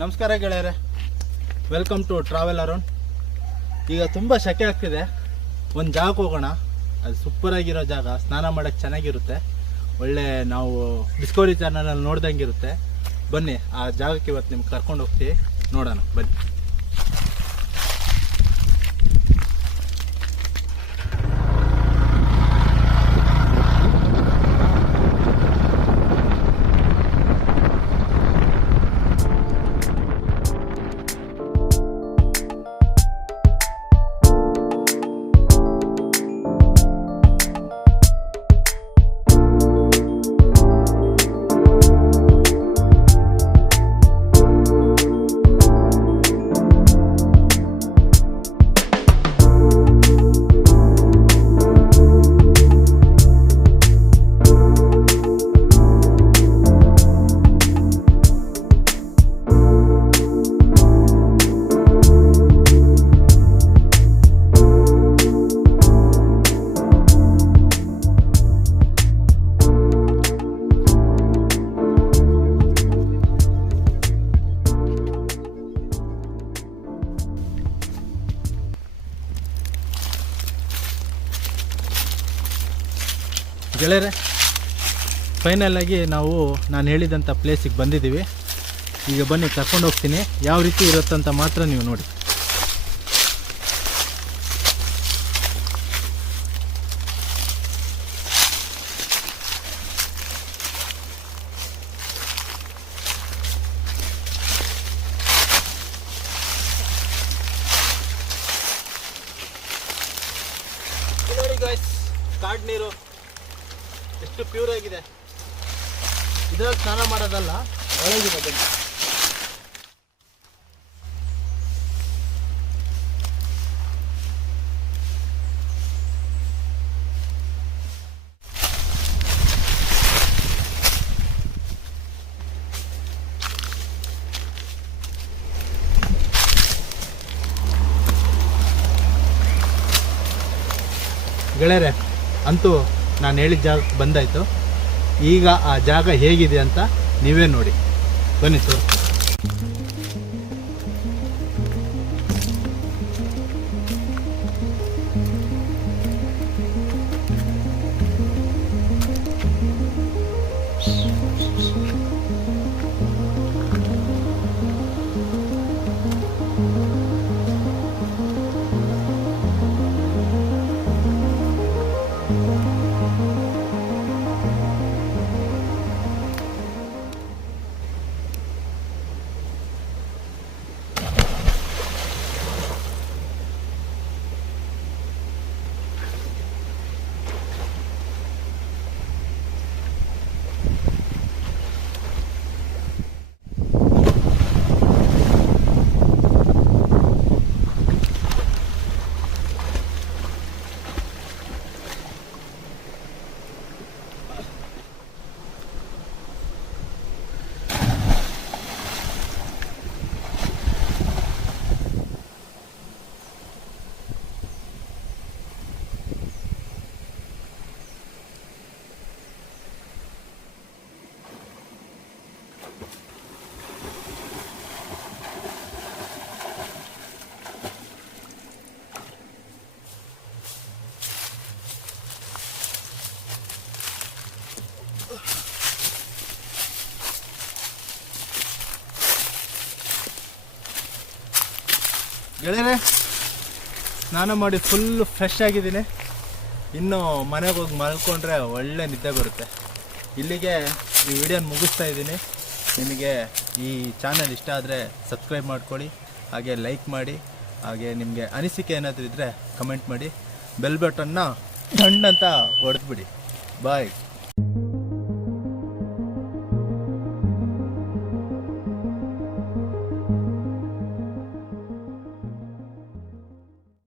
ನಮಸ್ಕಾರ ಗೆಳೆಯರೆ, welcome to travel around. ಈಗ ತುಂಬ ಸೆಕೆ ಆಗ್ತಿದೆ. ಒಂದು ಜಾಗಕ್ಕೆ ಹೋಗೋಣ. ಅದು ಸೂಪರಾಗಿರೋ ಜಾಗ, ಸ್ನಾನ ಮಾಡೋಕ್ಕೆ ಚೆನ್ನಾಗಿರುತ್ತೆ. ಒಳ್ಳೆ ನಾವು ಡಿಸ್ಕವರಿ ಚಾನಲಲ್ಲಿ ನೋಡ್ದಂಗಿರುತ್ತೆ. ಬನ್ನಿ, ಆ ಜಾಗಕ್ಕೆ ಇವತ್ತು ನಿಮ್ಗೆ ಕರ್ಕೊಂಡು ಹೋಗ್ತೀವಿ, ನೋಡೋಣ ಬನ್ನಿ. ಗೆಳೆಯರೆ, ಫೈನಲಾಗಿ ನಾನು ಹೇಳಿದಂಥ ಪ್ಲೇಸಿಗೆ ಬಂದಿದ್ದೀವಿ. ಈಗ ಬನ್ನಿ, ಕರ್ಕೊಂಡು ಹೋಗ್ತೀನಿ. ಯಾವ ರೀತಿ ಇರುತ್ತಂತ ಮಾತ್ರ ನೀವು ನೋಡಿ. ನೋಡಿ ಗಾಯ್ಸ್, ಕಾಡು ನೀರು ಎಷ್ಟು ಪ್ಯೂರ್ ಆಗಿದೆ. ಇದರಲ್ಲಿ ಸ್ನಾನ ಮಾಡೋದಲ್ಲ, ಒಳಗಿದೆ ಬನ್ನಿ. ಗೆಳೆಯರೆ, ಅಂತೂ ನಾನು ಹೇಳಿದ ಜಾಗಕ್ಕೆ ಬಂದಾಯಿತು. ಈಗ ಆ ಜಾಗ ಹೇಗಿದೆ ಅಂತ ನೀವೇ ನೋಡಿ. ಬನ್ನಿ ಸರ್. ಗೆಳೆಯರೆ, ಸ್ನಾನ ಮಾಡಿ ಫುಲ್ಲು ಫ್ರೆಶ್ ಆಗಿದ್ದೀನಿ. ಇನ್ನು ಮನೆಗೆ ಹೋಗಿ ಮಲ್ಕೊಂಡ್ರೆ ಒಳ್ಳೆ ನಿದ್ದೆ ಬರುತ್ತೆ. ಇಲ್ಲಿಗೆ ಈ ವಿಡಿಯೋನ ಮುಗಿಸ್ತಾ ಇದ್ದೀನಿ. ನಿಮಗೆ ಈ ಚಾನಲ್ ಇಷ್ಟ ಆದರೆ ಸಬ್ಸ್ಕ್ರೈಬ್ ಮಾಡ್ಕೊಳ್ಳಿ, ಹಾಗೆ ಲೈಕ್ ಮಾಡಿ, ಹಾಗೆ ನಿಮಗೆ ಅನಿಸಿಕೆ ಏನಾದರೂ ಇದ್ದರೆ ಕಮೆಂಟ್ ಮಾಡಿ. ಬೆಲ್ ಬಟನ್ನ ದಂಡ್ ಅಂತ ಹೊಡೆದ್ಬಿಡಿ. ಬಾಯ್.